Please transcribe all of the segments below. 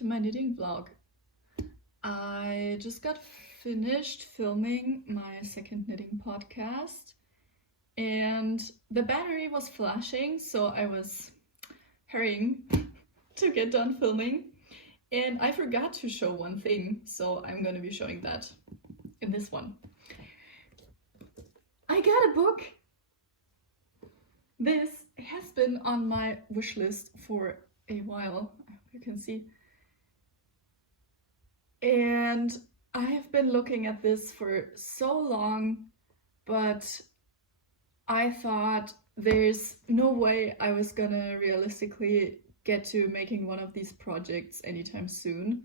to my knitting vlog. I just got finished filming my second knitting podcast and the battery was flashing, so I was hurrying to get done filming and I forgot to show one thing, so I'm going to be showing that in this one. I got a book! This has been on my wish list for a while, you can see. And I have been looking at this for so long, but I thought there's no way I was gonna realistically get to making one of these projects anytime soon.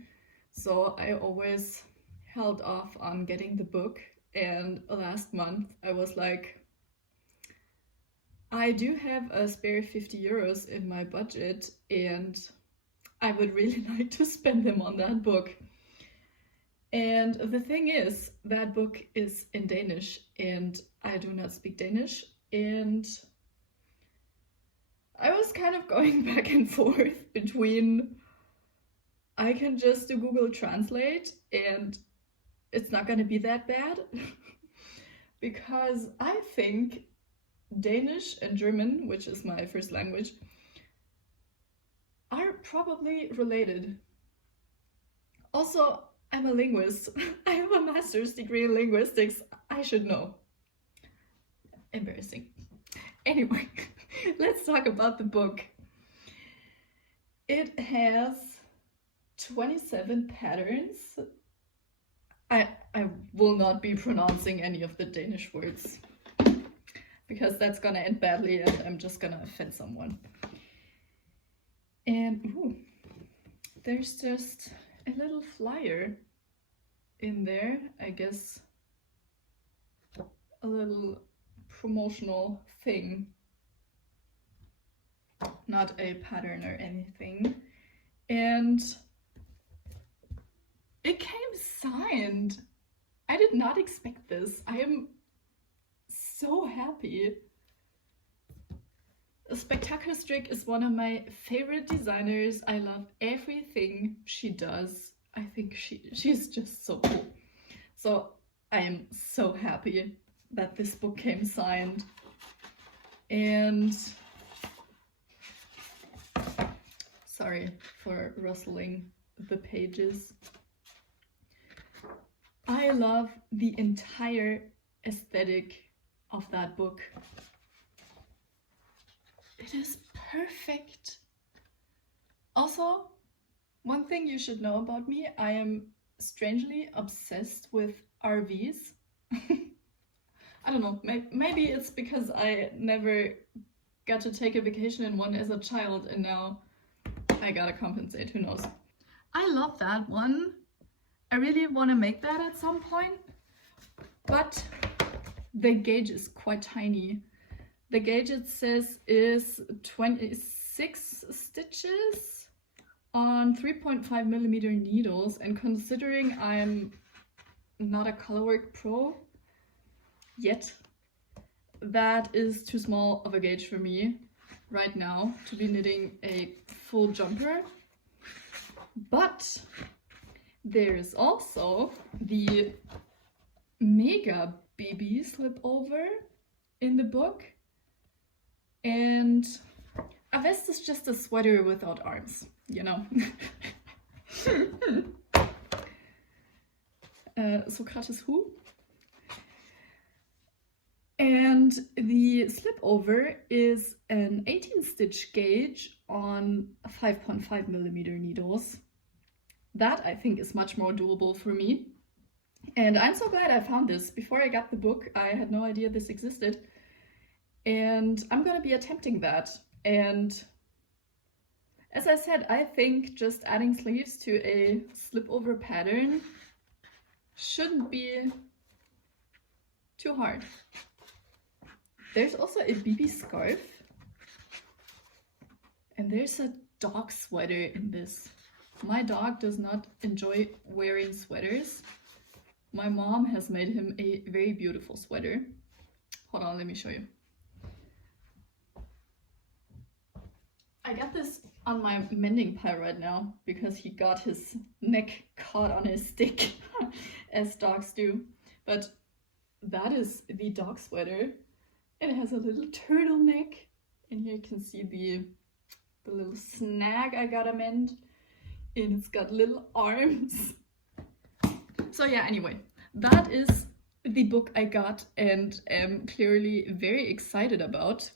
So I always held off on getting the book, and last month I was like, I do have a spare 50 euros in my budget and I would really like to spend them on that book. And the thing is, that book is in Danish and I do not speak Danish, and I was kind of going back and forth between I can just do Google Translate and it's not gonna be that bad because I think Danish and German, which is my first language, are probably related. Also, I'm a linguist. I have a master's degree in linguistics. I should know. Embarrassing. Anyway, let's talk about the book. It has 27 patterns. I will not be pronouncing any of the Danish words because that's gonna end badly and I'm just gonna offend someone. And ooh, there's just a little flyer in there, I guess a little promotional thing, not a pattern or anything. And it came signed. I did not expect this. I am so happy. Spektakelstrik is one of my favorite designers. I love everything she does. I think she's just so cool. So I am so happy that this book came signed. And sorry for rustling the pages. I love the entire aesthetic of that book. It is perfect. Also, one thing you should know about me, I am strangely obsessed with RVs. I don't know, maybe it's because I never got to take a vacation in one as a child and now I gotta compensate, who knows. I love that one. I really want to make that at some point, but the gauge is quite tiny. The gauge, it says, is 26 stitches on 3.5 millimeter needles, and considering I'm not a colorwork pro yet, that is too small of a gauge for me right now to be knitting a full jumper. But there's also the mega baby slip over in the book, and a vest is just a sweater without arms, you know. Socrates who? And the slip over is an 18 stitch gauge on 5.5 millimeter needles. That I think is much more doable for me. And I'm so glad I found this. Before I got the book, I had no idea this existed. And I'm gonna be attempting that. And as I said, I think just adding sleeves to a slip over pattern shouldn't be too hard. There's also a BB scarf. And there's a dog sweater in this. My dog does not enjoy wearing sweaters. My mom has made him a very beautiful sweater. Hold on, let me show you. I got this on my mending pile right now because he got his neck caught on his stick, as dogs do. But that is the dog sweater. It has a little turtleneck, and here you can see the little snag I gotta mend, and it's got little arms. So yeah, anyway, that is the book I got and am clearly very excited about.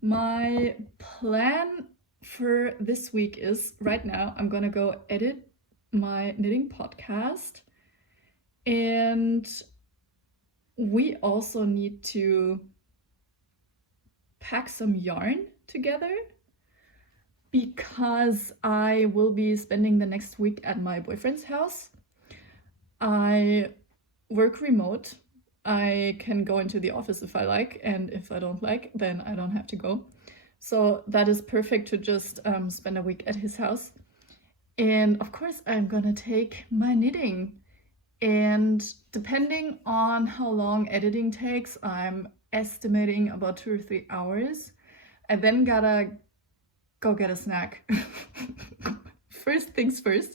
My plan for this week is, right now I'm gonna go edit my knitting podcast, and we also need to pack some yarn together because I will be spending the next week at my boyfriend's house. I work remote. I can go into the office if I like, and if I don't like, then I don't have to go. So that is perfect to just spend a week at his house. And of course, I'm gonna take my knitting. And depending on how long editing takes, I'm estimating about 2 or 3 hours. I then gotta go get a snack. First things first.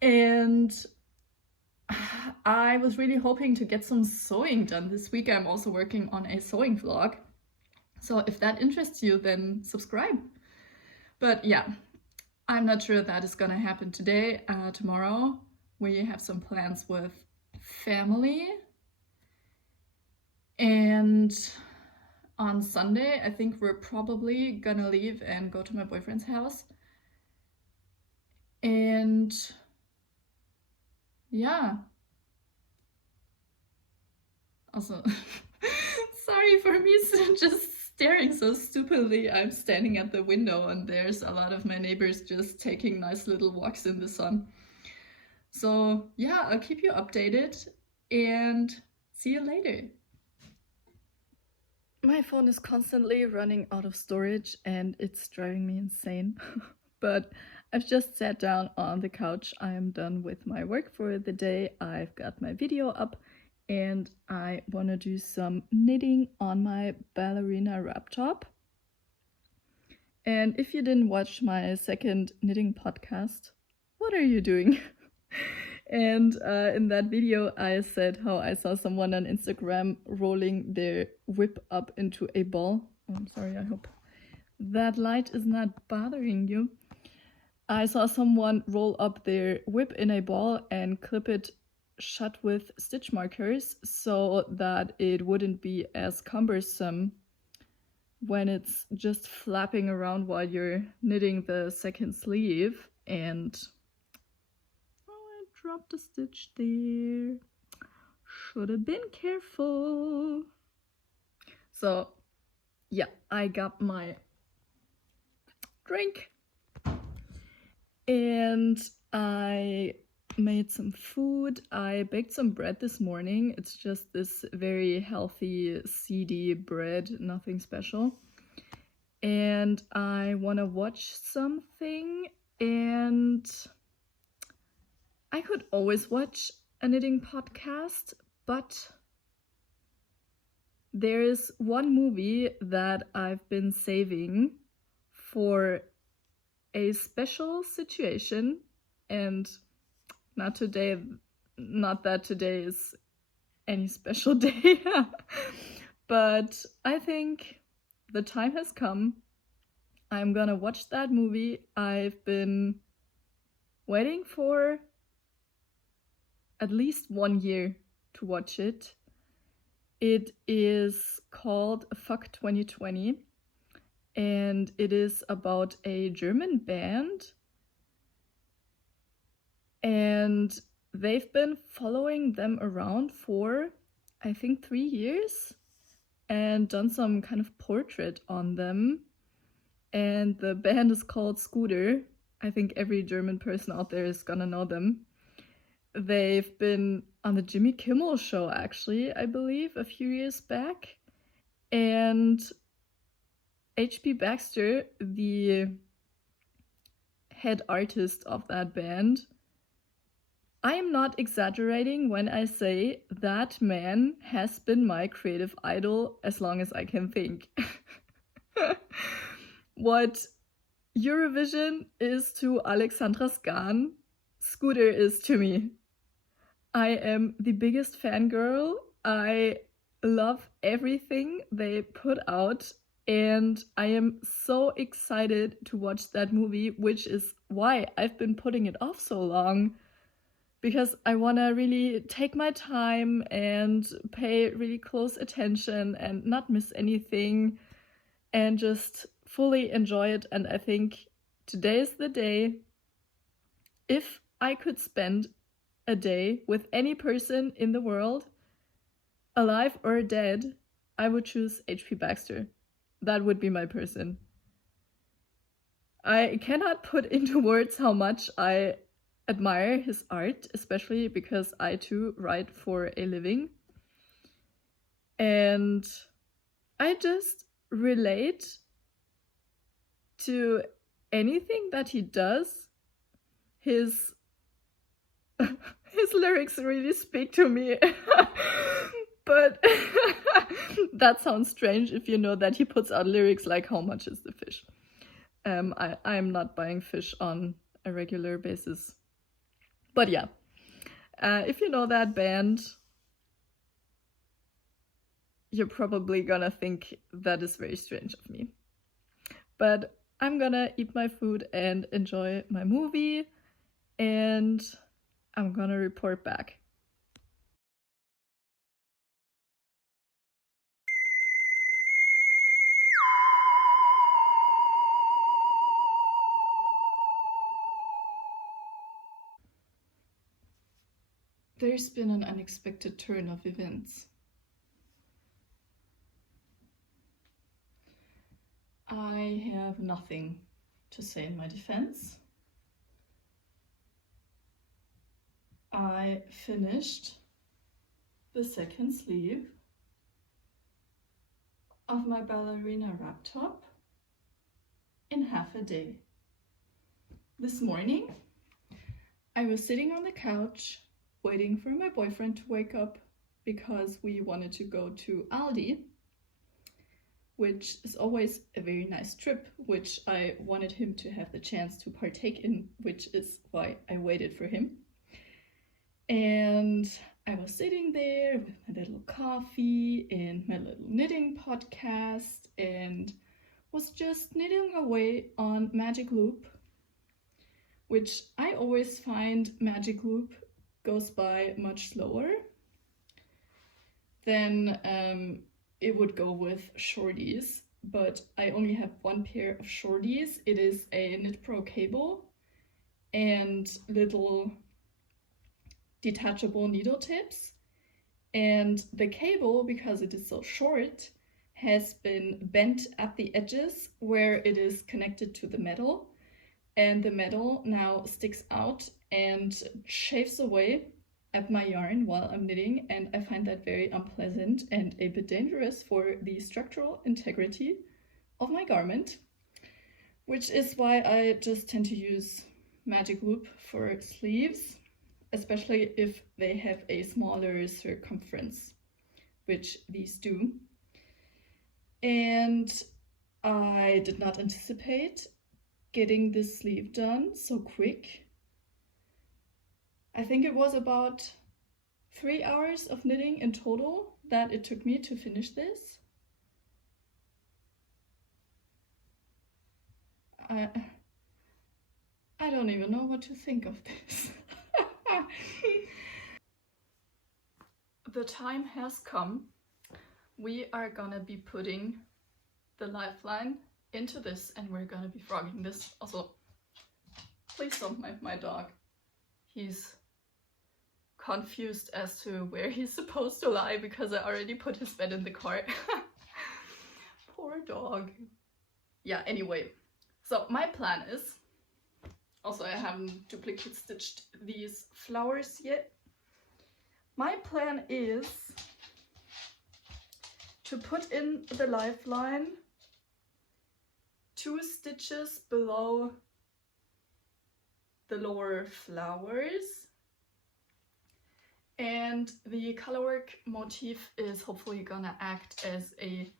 And I was really hoping to get some sewing done this week. I'm also working on a sewing vlog. So if that interests you, then subscribe. But yeah, I'm not sure that is gonna happen today. Tomorrow we have some plans with family. And on Sunday, I think we're probably gonna leave and go to my boyfriend's house. And yeah. Also, sorry for me just staring so stupidly. I'm standing at the window and there's a lot of my neighbors just taking nice little walks in the sun. So yeah, I'll keep you updated and see you later. My phone is constantly running out of storage and it's driving me insane. But I've just sat down on the couch. I am done with my work for the day. I've got my video up and I want to do some knitting on my ballerina wrap top. And if you didn't watch my second knitting podcast, what are you doing? And in that video, I said how I saw someone on Instagram rolling their whip up into a ball. Oh, I'm sorry, I hope that light is not bothering you. I saw someone roll up their whip in a ball and clip it shut with stitch markers so that it wouldn't be as cumbersome when it's just flapping around while you're knitting the second sleeve. And I dropped a stitch there. Should have been careful. So yeah, I got my drink and I made some food. I baked some bread this morning. It's just this very healthy, seedy bread, nothing special. And I want to watch something, and I could always watch a knitting podcast, but there's one movie that I've been saving for a special situation, and not today, not that today is any special day, but I think the time has come. I'm gonna watch that movie. I've been waiting for at least 1 year to watch it. It is called Fuck 2020, and it is about a German band. And they've been following them around for, I think, 3 years and done some kind of portrait on them. And the band is called Scooter. I think every German person out there is gonna know them. They've been on the Jimmy Kimmel show, actually, I believe, a few years back. And H.P. Baxter, the head artist of that band, I am not exaggerating when I say that man has been my creative idol as long as I can think. What Eurovision is to Alexandra Skan, Scooter is to me. I am the biggest fangirl. I love everything they put out, and I am so excited to watch that movie, which is why I've been putting it off so long. Because I want to really take my time and pay really close attention and not miss anything and just fully enjoy it. And I think today is the day. If I could spend a day with any person in the world, alive or dead, I would choose H.P. Baxter. That would be my person. I cannot put into words how much I admire his art, especially because I too write for a living. And I just relate to anything that he does. His lyrics really speak to me. But that sounds strange if you know that he puts out lyrics like "How much is the fish?" I'm not buying fish on a regular basis. But yeah, if you know that band, you're probably gonna think that is very strange of me. But I'm gonna eat my food and enjoy my movie, and I'm gonna report back. There's been an unexpected turn of events. I have nothing to say in my defense. I finished the second sleeve of my ballerina wrap top in half a day. This morning, I was sitting on the couch waiting for my boyfriend to wake up because we wanted to go to Aldi, which is always a very nice trip, which I wanted him to have the chance to partake in, which is why I waited for him. And I was sitting there with my little coffee and my little knitting podcast and was just knitting away on Magic Loop, which I always find Magic Loop goes by much slower than it would go with shorties, but I only have one pair of shorties. It is a Knit Pro cable and little detachable needle tips, and the cable, because it is so short, has been bent at the edges where it is connected to the metal, and the metal now sticks out and chaves away at my yarn while I'm knitting, and I find that very unpleasant and a bit dangerous for the structural integrity of my garment, which is why I just tend to use Magic Loop for sleeves, especially if they have a smaller circumference, which these do. And I did not anticipate getting this sleeve done so quick. I think it was about 3 hours of knitting in total that it took me to finish this. I don't even know what to think of this. The time has come. We are gonna be putting the lifeline into this, and we're gonna be frogging this. Also, please don't mind my dog. He's confused as to where he's supposed to lie because I already put his bed in the car. Poor dog. Yeah, anyway. So my plan is, also I haven't duplicate stitched these flowers yet. My plan is to put in the lifeline 2 stitches below the lower flowers, and the colorwork motif is hopefully gonna act as a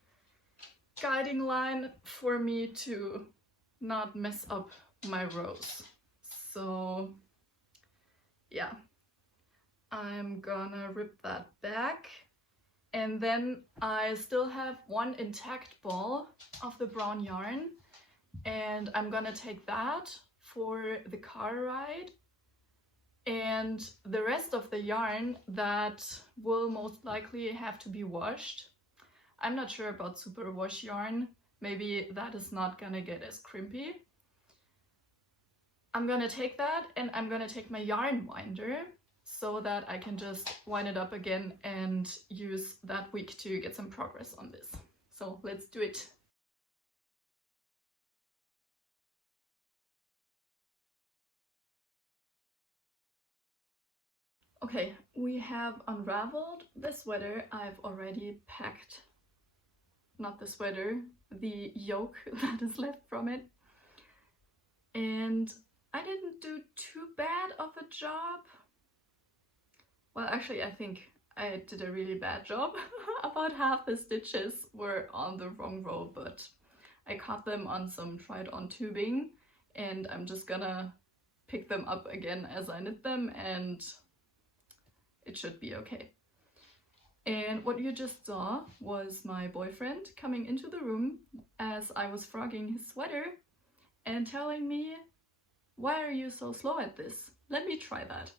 guiding line for me to not mess up my rows. So yeah, I'm gonna rip that back. And then I still have one intact ball of the brown yarn, and I'm gonna take that for the car ride. And the rest of the yarn that will most likely have to be washed. I'm not sure about superwash yarn. Maybe that is not gonna get as crimpy. I'm gonna take that and I'm gonna take my yarn winder so that I can just wind it up again and use that week to get some progress on this. So let's do it. Okay, we have unraveled the sweater. I've already packed, not the sweater, the yoke that is left from it. And I didn't do too bad of a job. Well, actually, I think I did a really bad job. About half the stitches were on the wrong row, but I caught them on some tried-on tubing, and I'm just gonna pick them up again as I knit them, and it should be okay. And what you just saw was my boyfriend coming into the room as I was frogging his sweater and telling me, "Why are you so slow at this? Let me try that."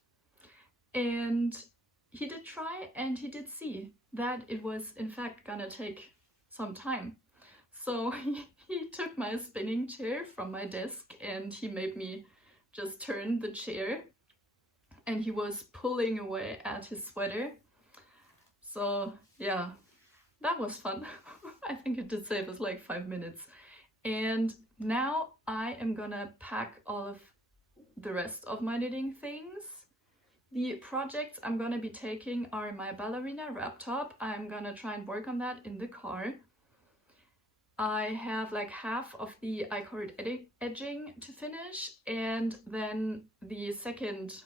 And he did try, and he did see that it was in fact gonna take some time. So he took my spinning chair from my desk and he made me just turn the chair, and he was pulling away at his sweater. So yeah, that was fun. I think it did save us like 5 minutes. And now I am gonna pack all of the rest of my knitting things. The projects I'm gonna be taking are my ballerina wrap top. I'm gonna try and work on that in the car. I have like half of the I-cord edging to finish, and then the second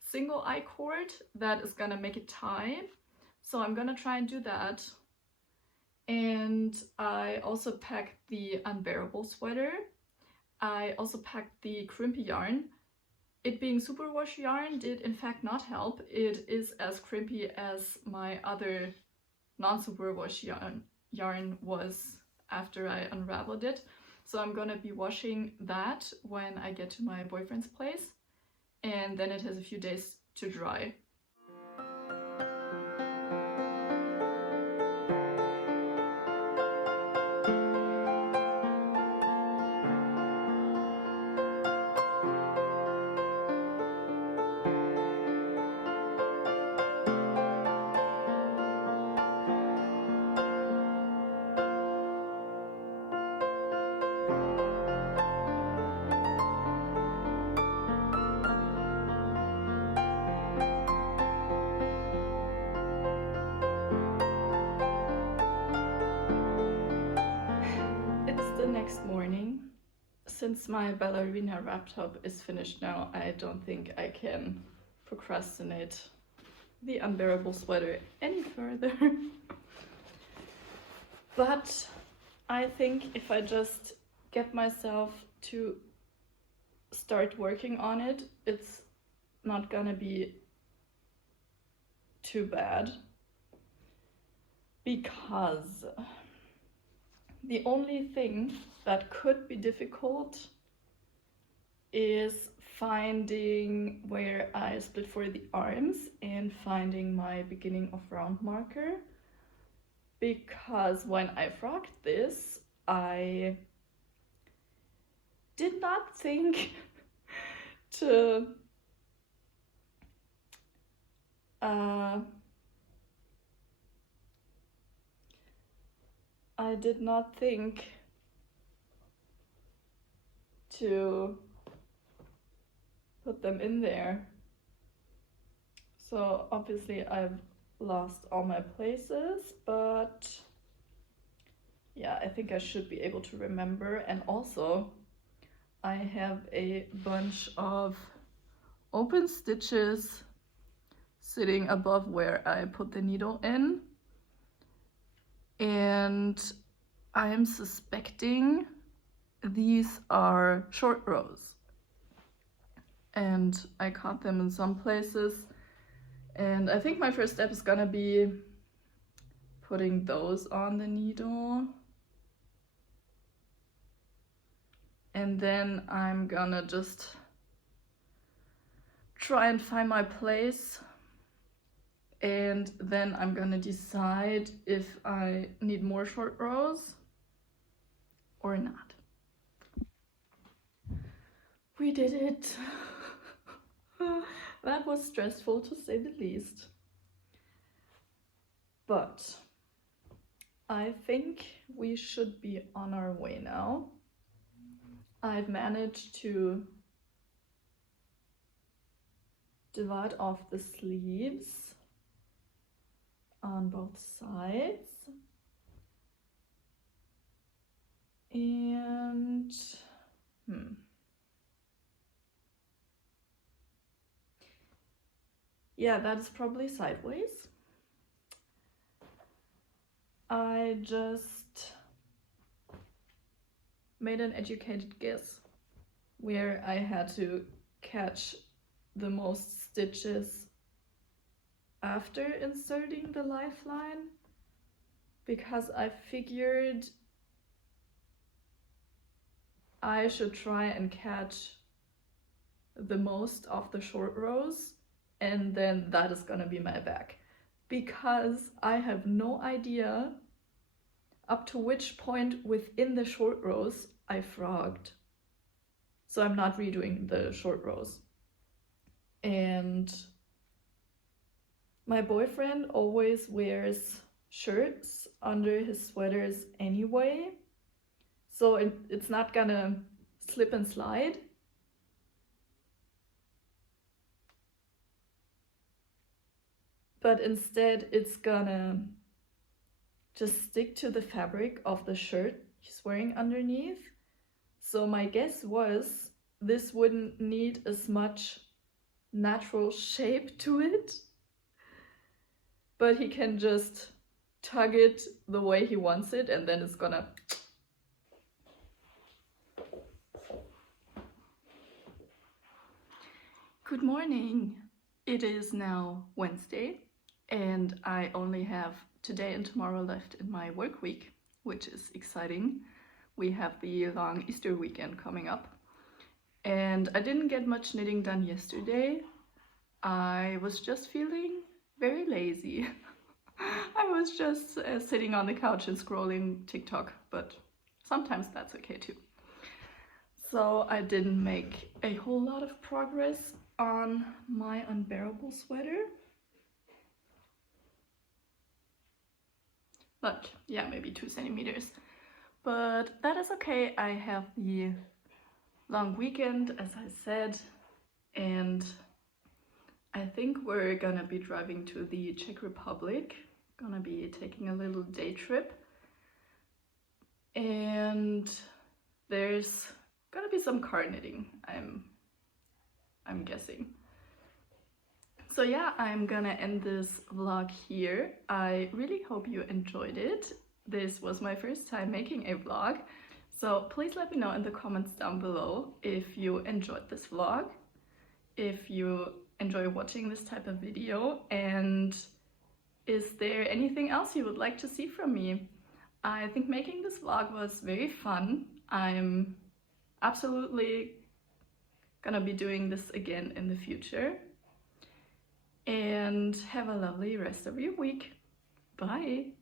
single I-cord that is gonna make it tie. So I'm gonna try and do that. And I also packed the unbearable sweater. I also packed the crimpy yarn. It being superwash yarn did in fact not help. It is as crimpy as my other non-superwash yarn was after I unraveled it. So I'm gonna be washing that when I get to my boyfriend's place, and then it has a few days to dry. Next morning. Since my ballerina wrap top is finished now, I don't think I can procrastinate the unbearable sweater any further. But I think if I just get myself to start working on it, it's not gonna be too bad, because the only thing that could be difficult is finding where I split for the arms and finding my beginning of round marker, because when I frogged this, I did not think to I did not think to put them in there. So obviously I've lost all my places, but yeah, I think I should be able to remember. And also I have a bunch of open stitches sitting above where I put the needle in, and I am suspecting these are short rows, and I cut them in some places, and I think my first step is gonna be putting those on the needle, and then I'm gonna just try and find my place, and then I'm gonna decide if I need more short rows or not. We did it! That was stressful to say the least. But I think we should be on our way now. I've managed to divide off the sleeves on both sides. And yeah, that is probably sideways. I just made an educated guess where I had to catch the most stitches after inserting the lifeline, because I figured I should try and catch the most of the short rows, and then that is gonna be my back, because I have no idea up to which point within the short rows I frogged. So I'm not redoing the short rows. And my boyfriend always wears shirts under his sweaters anyway, so it's not gonna slip and slide. But instead it's gonna just stick to the fabric of the shirt he's wearing underneath. So my guess was this wouldn't need as much natural shape to it, but he can just tug it the way he wants it, and then it's gonna... Good morning! It is now Wednesday, and I only have today and tomorrow left in my work week, which is exciting. We have the long Easter weekend coming up, and I didn't get much knitting done yesterday. I was just feeling very lazy. I was just sitting on the couch and scrolling TikTok, but sometimes that's okay too. So I didn't make a whole lot of progress on my unbearable sweater. But yeah, maybe 2 centimeters. But that is okay. I have the long weekend, as I said, and I think we're gonna be driving to the Czech Republic. Gonna be taking a little day trip, and there's gonna be some car knitting, I'm guessing. So yeah, I'm gonna end this vlog here. I really hope you enjoyed it. This was my first time making a vlog, so please let me know in the comments down below if you enjoyed this vlog, if you enjoy watching this type of video, and is there anything else you would like to see from me? I think making this vlog was very fun. I'm absolutely gonna be doing this again in the future. And have a lovely rest of your week. Bye!